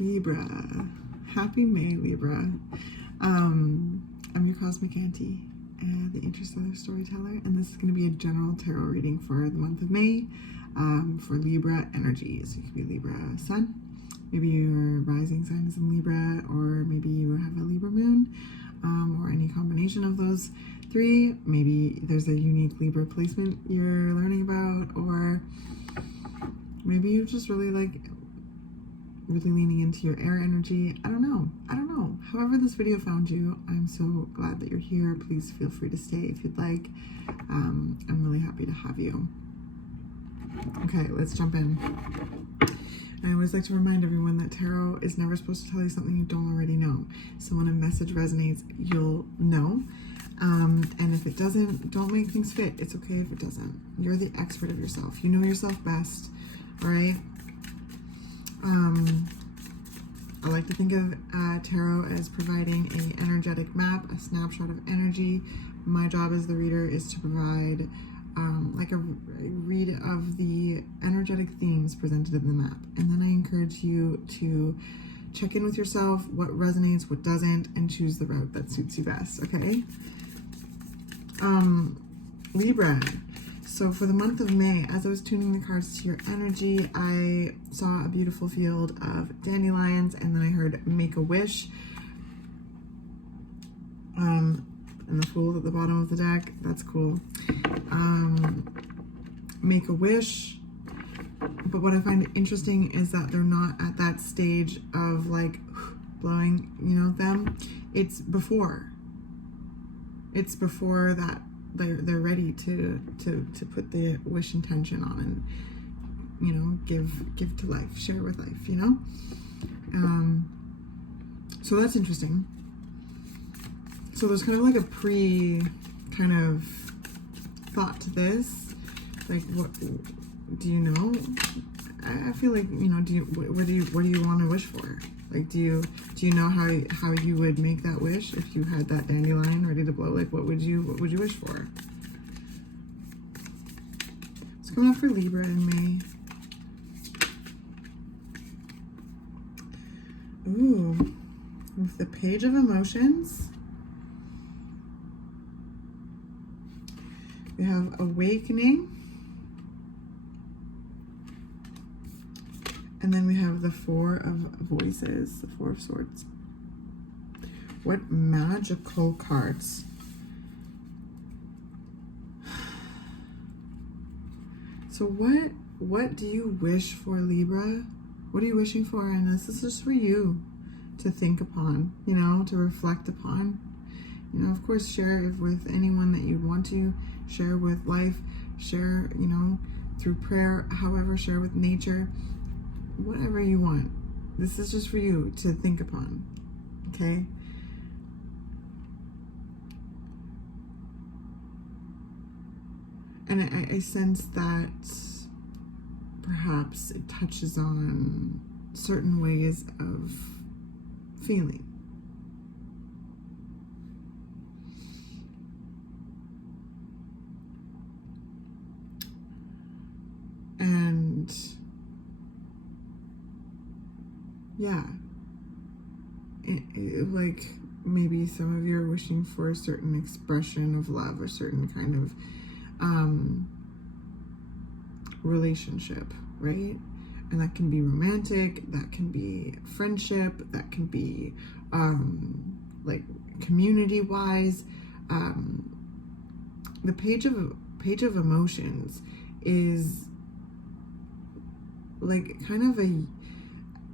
Libra. Happy May, Libra. I'm your cosmic auntie, the interstellar storyteller, and this is going to be a general tarot reading for the month of May for Libra energies. You could be Libra sun, maybe your rising sign is in Libra, or maybe you have a Libra moon, or any combination of those three. Maybe there's a unique Libra placement you're learning about, or maybe you just really leaning into your air energy. I don't know. However this video found you, I'm so glad that you're here. Please feel free to stay if you'd like. I'm really happy to have you. Okay, let's jump in. I always like to remind everyone that tarot is never supposed to tell you something you don't already know. So when a message resonates, you'll know. And if it doesn't, don't make things fit. It's okay if it doesn't. You're the expert of yourself. You know yourself best, all right? I like to think of tarot as providing an energetic map, a snapshot of energy. My job as the reader is to provide like a read of the energetic themes presented in the map. And then I encourage you to check in with yourself, what resonates, what doesn't, and choose the route that suits you best, okay? Libra. So for the month of May, as I was tuning the cards to your energy, I saw a beautiful field of dandelions, and then I heard make a wish. And the Fool at the bottom of the deck, that's cool. Make a wish. But what I find interesting is that they're not at that stage of like blowing, them. It's before that they're ready to put the wish intention on and give to life, share with life, so that's interesting. So there's kind of like a kind of thought to this, like what do you know? I feel like what do you want to wish for? Like, do you know how you would make that wish if you had that dandelion ready to blow? Like, what would you wish for? It's coming up for Libra in May. Ooh, with the Page of Emotions, we have Awakening. And then we have the Four of Voices, the Four of Swords. What magical cards. So what do you wish for, Libra? What are you wishing for? And this is just for you to think upon, to reflect upon. Of course, share it with anyone that you'd want to. Share with life. Share, through prayer. However, share with nature. Whatever you want. This is just for you to think upon, okay? And I sense that perhaps it touches on certain ways of feeling. And yeah, like maybe some of you are wishing for a certain expression of love, a certain kind of relationship, right? And that can be romantic, that can be friendship, that can be like community-wise. The Page of Emotions is like kind of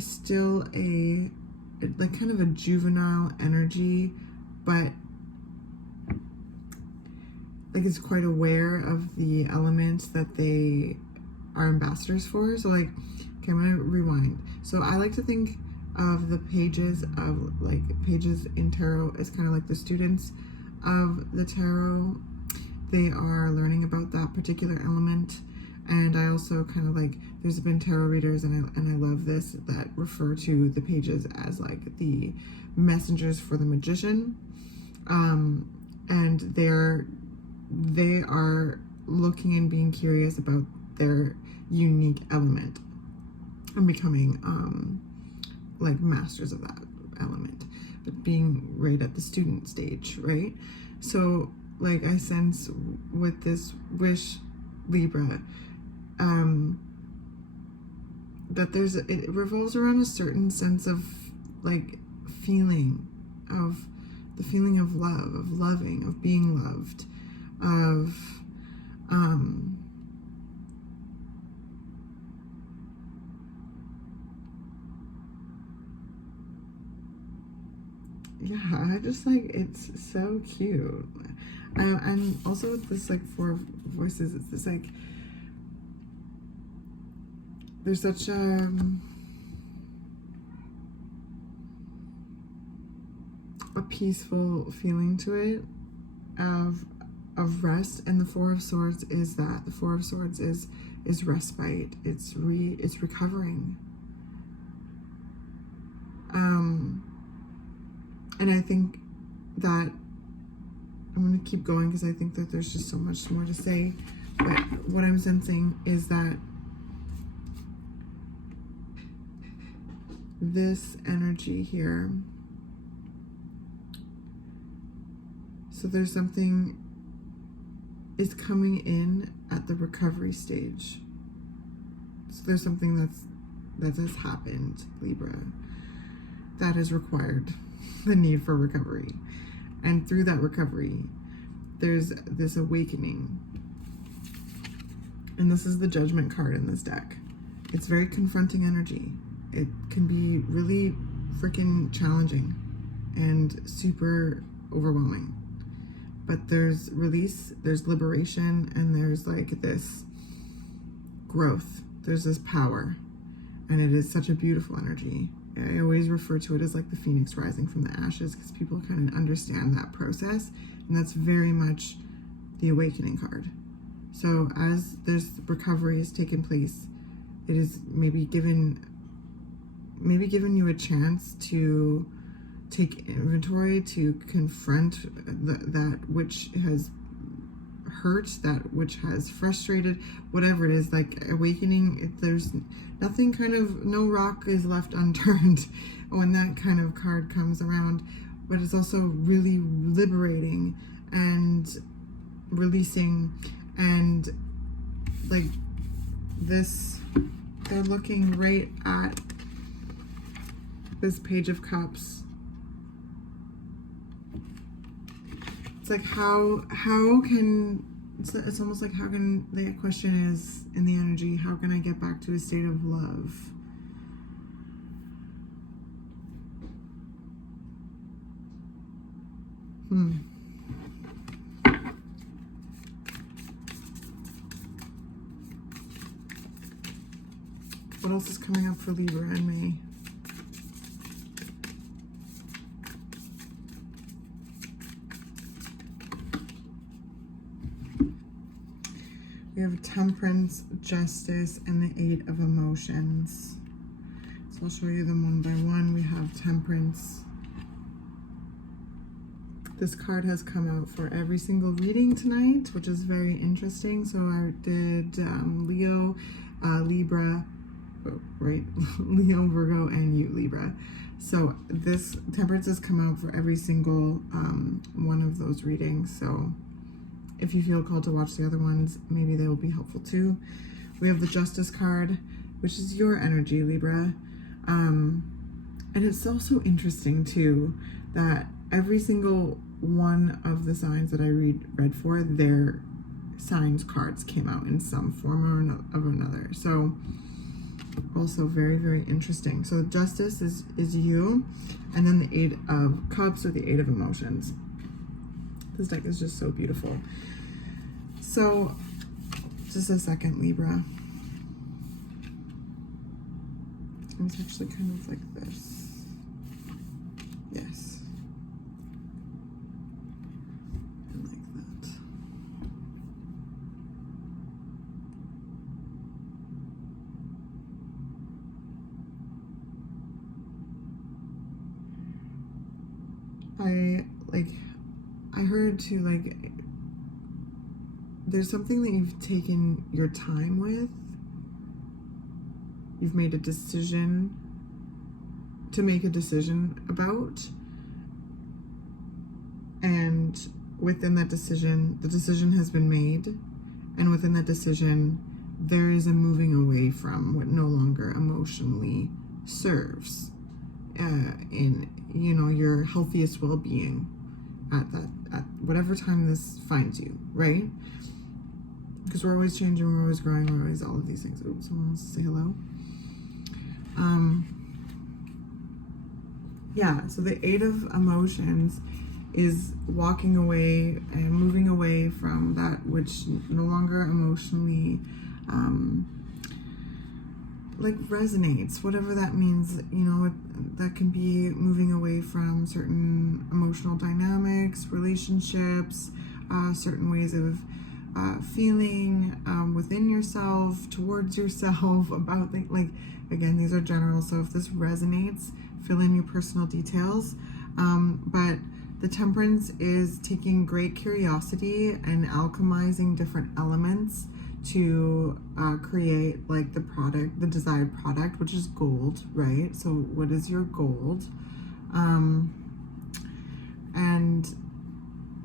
still a kind of a juvenile energy, but like it's quite aware of the elements that they are ambassadors for. So like, okay, I'm gonna rewind. So I like to think of the pages in tarot as kind of like the students of the tarot. They are learning about that particular element. And I also kind of like, there's been tarot readers, and I love this, that refer to the pages as like the messengers for the magician. And they are looking and being curious about their unique element and becoming like masters of that element, but being right at the student stage, right? So like I sense with this wish, Libra, that it revolves around a certain sense of like feeling, of the feeling of love, of loving, of being loved, of yeah, I just like, it's so cute. And also with this like four of voices, it's this like, there's such a peaceful feeling to it of rest. And the Four of Swords is that. The Four of Swords is respite. It's recovering. And I think that I'm going to keep going because I think that there's just so much more to say. But what I'm sensing is that this energy here, so there's something is coming in at the recovery stage. So there's something that has happened, Libra, that has required the need for recovery. And through that recovery, there's this awakening. And this is the Judgment card in this deck. It's very confronting energy. It can be really freaking challenging and super overwhelming. But there's release, there's liberation, and there's like this growth. There's this power. And it is such a beautiful energy. I always refer to it as like the phoenix rising from the ashes, because people kind of understand that process. And that's very much the awakening card. So as this recovery has taken place, it is maybe given you a chance to take inventory, to confront that which has hurt, that which has frustrated, whatever it is. Like awakening, there's nothing, kind of no rock is left unturned when that kind of card comes around. But it's also really liberating and releasing. And like this, they're looking right at this Page of Cups. It's like how can, it's almost like how can, the question is in the energy, how can I get back to a state of love? What else is coming up for Libra in May? We have Temperance, Justice, and the Eight of Emotions. So I'll show you them one by one. We have Temperance. This card has come out for every single reading tonight, which is very interesting. So I did Leo, Libra, right? Leo, Virgo, and you, Libra. So this Temperance has come out for every single one of those readings. So if you feel called to watch the other ones, maybe they will be helpful too. We have the Justice card, which is your energy, Libra. And it's also interesting too that every single one of the signs that I read for, their signs cards came out in some form or of another. So also very, very interesting. So Justice is you, and then the Eight of Cups, or the Eight of Emotions. This deck is just so beautiful. So just a second, Libra. It's actually kind of like this. Yes. And like that. I heard too, like, there's something that you've taken your time with. You've made a decision to make a decision about. And within that decision, the decision has been made. And within that decision, there is a moving away from what no longer emotionally serves in, you know, your healthiest well-being at whatever time this finds you, right? Because we're always changing, we're always growing, we're always all of these things. Oh, someone wants to say hello. Yeah, so the 8 of emotions is walking away and moving away from that which no longer emotionally like resonates, whatever that means. You know, that can be moving away from certain emotional dynamics, relationships, certain ways of feeling within yourself, towards yourself, about things. Like, again, these are general, so if this resonates, fill in your personal details. But the Temperance is taking great curiosity and alchemizing different elements to create like the product, the desired product, which is gold, right? So what is your gold? And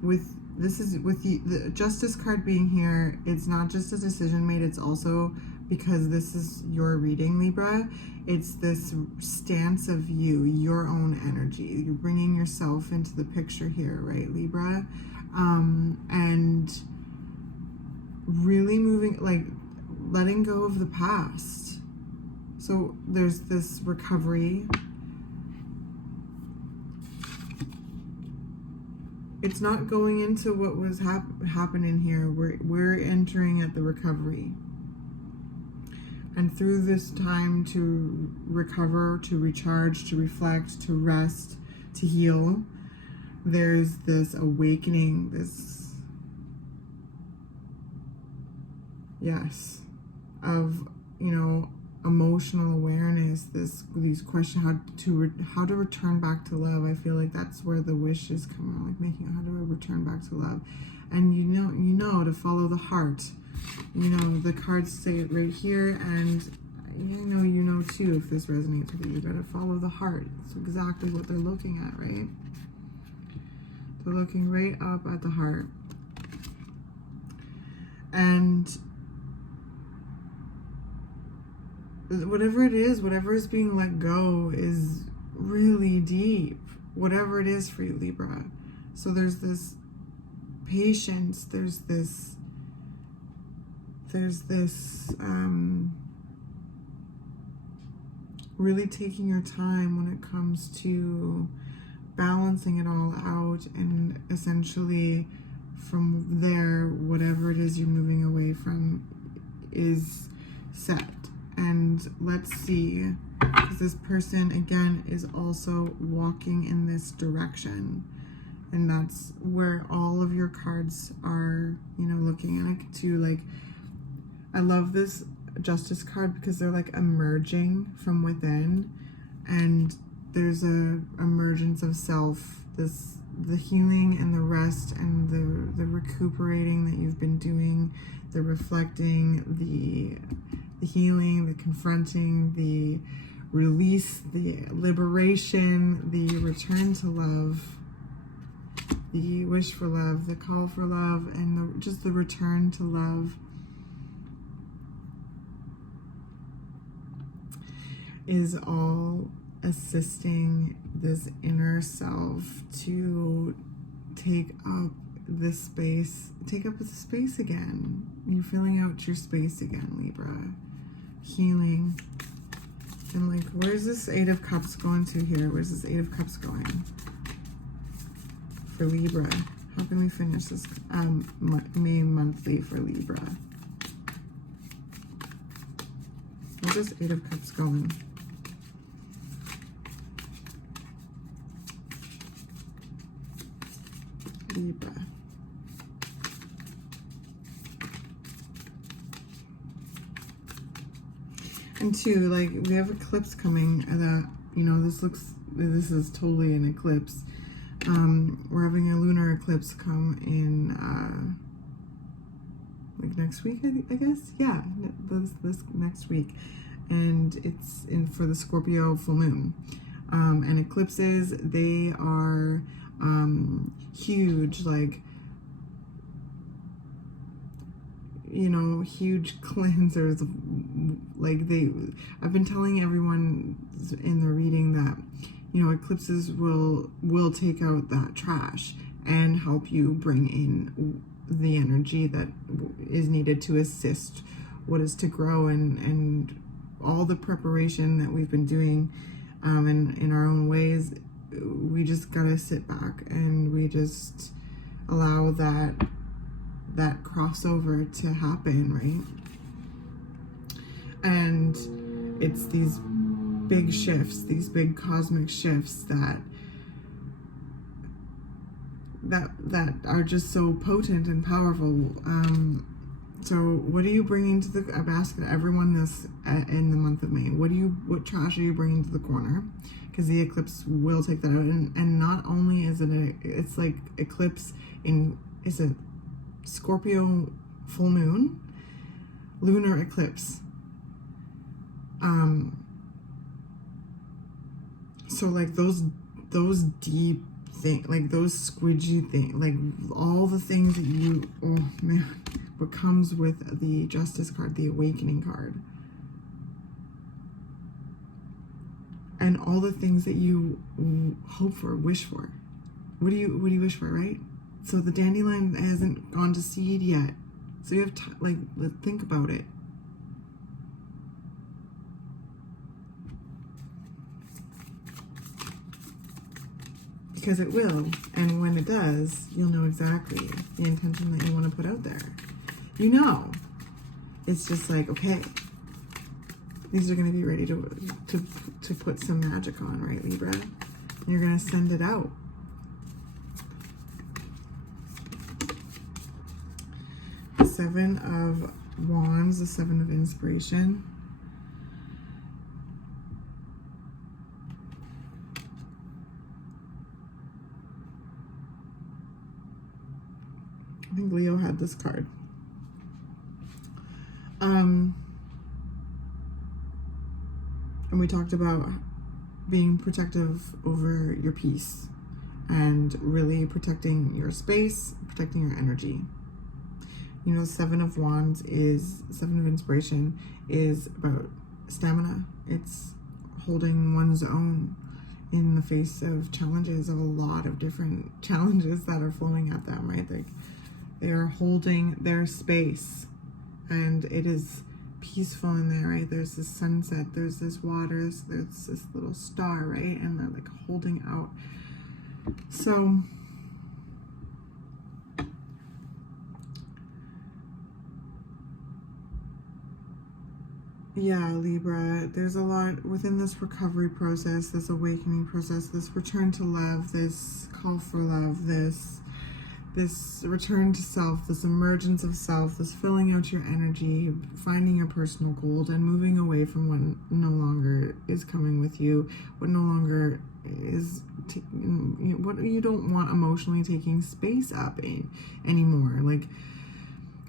with the Justice card being here, it's not just a decision made, it's also, because this is your reading, Libra, it's this stance of you, your own energy. You're bringing yourself into the picture here, right, Libra? And really moving, like, letting go of the past. So there's this recovery. It's not going into what was happening here. We're entering at the recovery. And through this time to recover, to recharge, to reflect, to rest, to heal, there's this awakening, this, yes, of, you know, emotional awareness, these questions, how to return back to love. I feel like that's where the wish is coming, like making, how do I return back to love? And you know to follow the heart. You know, the cards say it right here, and you know too, if this resonates with you, you gotta follow the heart. It's exactly what they're looking at, right? They're looking right up at the heart. And whatever it is, whatever is being let go is really deep. Whatever it is for you, Libra. So there's this patience, there's this really taking your time when it comes to balancing it all out, and essentially from there, whatever it is you're moving away from is set. And let's see, because this person again is also walking in this direction, and that's where all of your cards are, you know, looking at it too. Like, I love this Justice card because they're like emerging from within, and there's a emergence of self, the healing and the rest and the recuperating that you've been doing, the reflecting, the healing, the confronting, the release, the liberation, the return to love, the wish for love, the call for love, and just the return to love is all assisting this inner self to take up the space again. You're filling out your space again, Libra. Healing. And like, where's this 8 of Cups going to here? Where's this 8 of Cups going for Libra? How can we finish this May monthly for Libra? Where's this 8 of Cups going? Libra. And two, like, we have eclipse coming that, you know, this is totally an eclipse. We're having a lunar eclipse come in like next week, I guess. Yeah, this next week, and it's in for the Scorpio full moon. And eclipses, they are huge, like, you know, huge cleansers. Like, I've been telling everyone in the reading that, you know, eclipses will take out that trash and help you bring in the energy that is needed to assist what is to grow, and all the preparation that we've been doing in our own ways. We just gotta sit back and we just allow that crossover to happen, right? And it's these big shifts, these big cosmic shifts that are just so potent and powerful. So what are you bringing to the, I'm asking everyone this in the month of May, what trash are you bringing to the corner? Because the eclipse will take that out. And not only is it's like eclipse is a Scorpio full moon, lunar eclipse. So like those deep things, like those squidgy things, like all the things that you, oh man, what comes with the Justice card, the Awakening card, and all the things that you hope for, wish for. What do you wish for, right? So the dandelion hasn't gone to seed yet, so you have to think about it. Because it will, and when it does, you'll know exactly the intention that you want to put out there. You know, it's just like, okay, these are going to be ready to put some magic on, right, Libra? And you're going to send it out. The Seven of Wands, the Seven of Inspiration. I think Leo had this card. And we talked about being protective over your peace and really protecting your space, protecting your energy. You know, Seven of Wands Seven of Inspiration is about stamina. It's holding one's own in the face of challenges, of a lot of different challenges that are flowing at them, right? Like, they are holding their space, and it is peaceful in there, right? There's this sunset, there's this water, there's this little star, right? And they're like holding out. So yeah, Libra, there's a lot within this recovery process, this awakening process, this return to love, this call for love, this return to self, this emergence of self, this filling out your energy, finding your personal gold, and moving away from what no longer is coming with you, what no longer is, what you don't want emotionally taking space up in anymore. Like,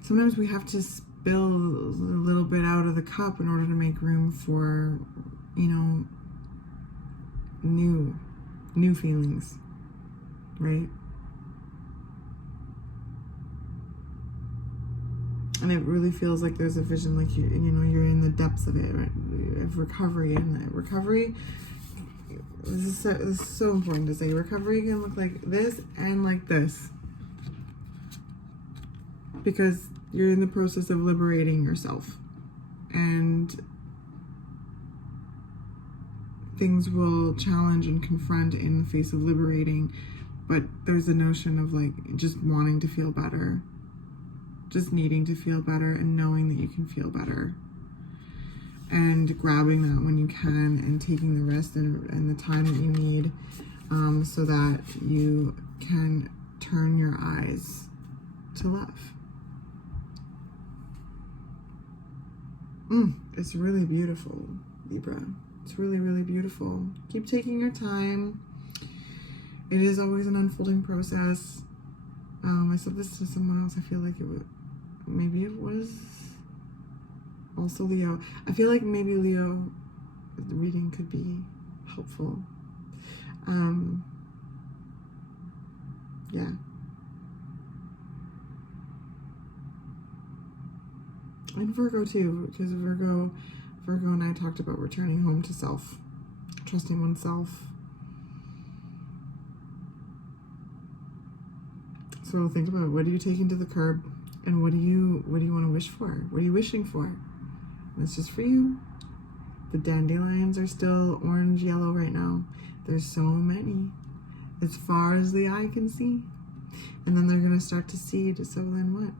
sometimes we have to spill a little bit out of the cup in order to make room for, you know, new feelings, right? And it really feels like there's a vision, like you're in the depths of it, right? Of recovery. And that recovery, this is so important to say. Recovery can look like this and like this, because you're in the process of liberating yourself, and things will challenge and confront in the face of liberating. But there's a notion of like just wanting to feel better, just needing to feel better, and knowing that you can feel better, and grabbing that when you can, and taking the rest and the time that you need, so that you can turn your eyes to love. It's really beautiful, Libra. It's really, really beautiful. Keep taking your time. It is always an unfolding process. I said this to someone else. I feel like maybe it was also Leo. I feel like maybe Leo, the reading could be helpful Yeah. And Virgo too, because Virgo and I talked about returning home to self, trusting oneself. So think about, what are you taking to the curb, and what do you want to wish for? What are you wishing for? And it's just for you. The dandelions are still orange yellow right now. There's so many, as far as the eye can see. And then they're gonna start to seed. So then what?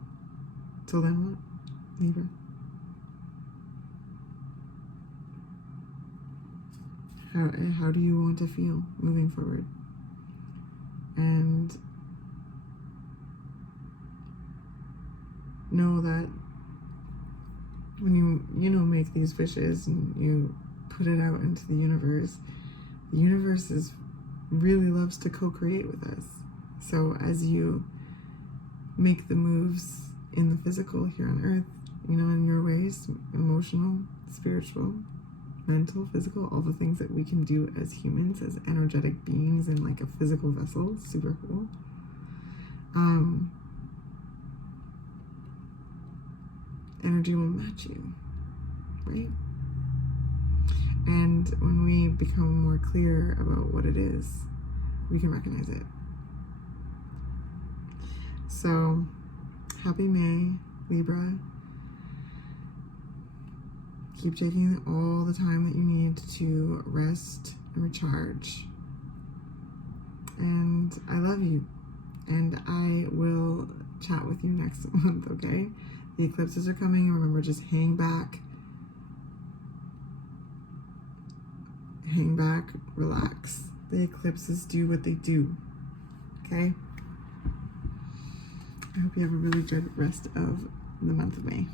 Till then what, Libra? How do you want to feel moving forward? And know that when you make these wishes and you put it out into the universe really loves to co-create with us. So as you make the moves in the physical here on earth, in your ways, emotional, spiritual, mental, physical, all the things that we can do as humans, as energetic beings in like a physical vessel, super cool. Energy will match you, right? And when we become more clear about what it is, we can recognize it. So, happy May, Libra. Keep taking all the time that you need to rest and recharge. And I love you. And I will chat with you next month, okay? The eclipses are coming. Remember, just hang back. Hang back, relax. The eclipses do what they do, okay? I hope you have a really good rest of the month of May.